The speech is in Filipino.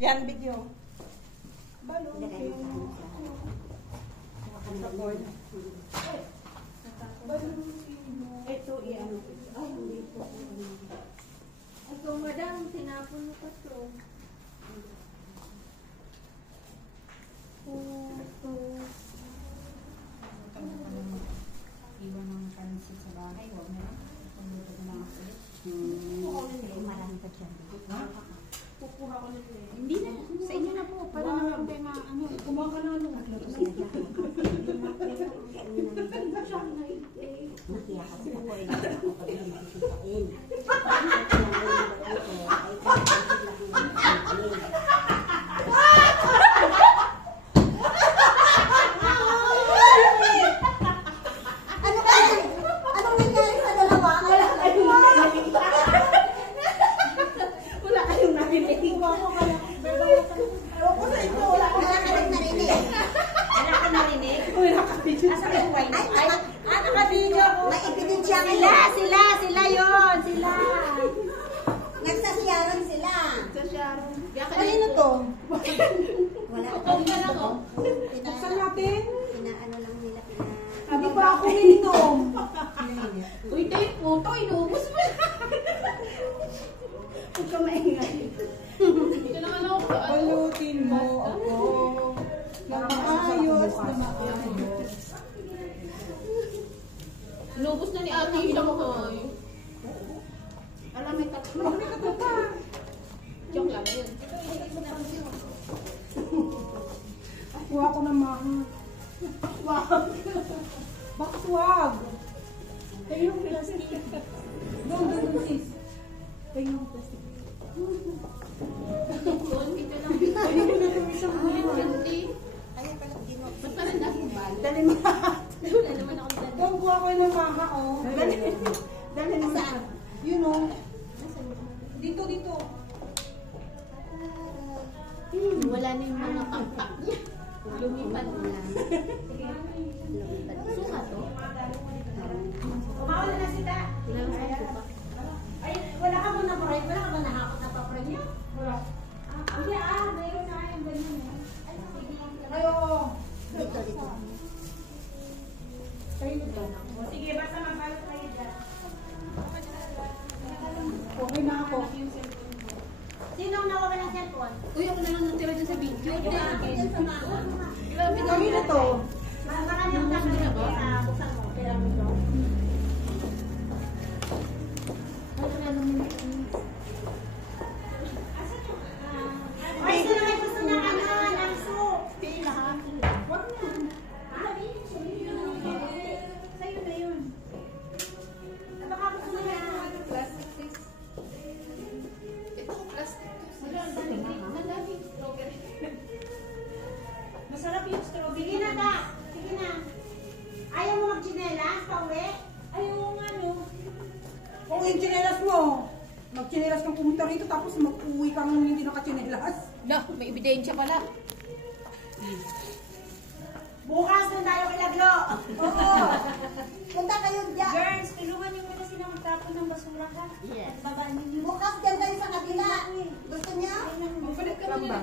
Yan, video. Balong. Ito, i-ano ko. Ay, hindi po. Ito, madam, tinapon mo pa ito. Iwan ng pansit sa bahay, huwag na lang. Pagluto ko mga ulit. Marami pa dyan. Kukuha ko nito eh. Hindi na, sa inyo na po. Para naman tayo na, ano. Kumuha ka na ano. Nagluto sila dyan. Nakiya kasi ako eh. Ako pa rin nakikitain. Sila yon, sila. Nagsasyaran sila. Kanino to? Wala Ikaw na lang, oh. Buksan natin. Pinaano lang nila. Sabi pa ako inom. Uy, tayo po, ito, inuubos mo. Huwag ka maingay. Ito naman ako. Balutin mo ako. Na maayos, na maayos. Inubos na ni ate yung lamuhay. Alam, may tatlo. May kato pa. Joke lang yun. Kuha ko na mga. Wag. Bakit wag? Tayo yung plastic. Doon, sis. Tayo yung plastic. Doon, dito lang. Tayo ko na ito isang buwan. Hindi. Ba't parang nasa bal? Dali mo. Wala naman ako dyan. Doon, kuha ko yung maha, oh. Dali mo. Saan? Yun, oh. Dito. Wala na yung mga pangpak niya. Lumipad na. Suka to? Kumawala na sila. Ilang suka pa? Ay, wala ka ba na pray? Wala ka ba nahakot na pa-pray niya? Wala. Hindi, mayroon na yung ganyan eh. Ay, oo. Dito. Tayo dito. Sige, basta magbalot tayo dyan. Okay na ako. Sino ang nawawa ng cellphone? Uy, ako na lang natira dyan sa video. Grabe na. Kami na to. Marami akong nakalagay sa buksan mo. Kailan mo ito? Ay, sino may gusto na ng soup? Pila ha? Wag na. Sa'yo na yun. Baka gusto na yan. Plastic sis. Ito, plastic. Wala, ang dami. Masarap yung strawberry. Sige na ta. Sige na. Ayaw mo mag-chinelas pa uwi? Ayaw nga no. Kung yung chinelas mo, mag-chinelas kang pumunta rito tapos mag-uwi kang hindi naka-chinelas. Na, may ebidensya pala. Bukas doon tayo kay Laglo. Oo. Punta kayo dyan. Girls, tulungan niyo muna sila magtapon ng basura ha. Yes. Bukas dyan tayo sa kabila. Gusto niya? Magpalit ka na nila.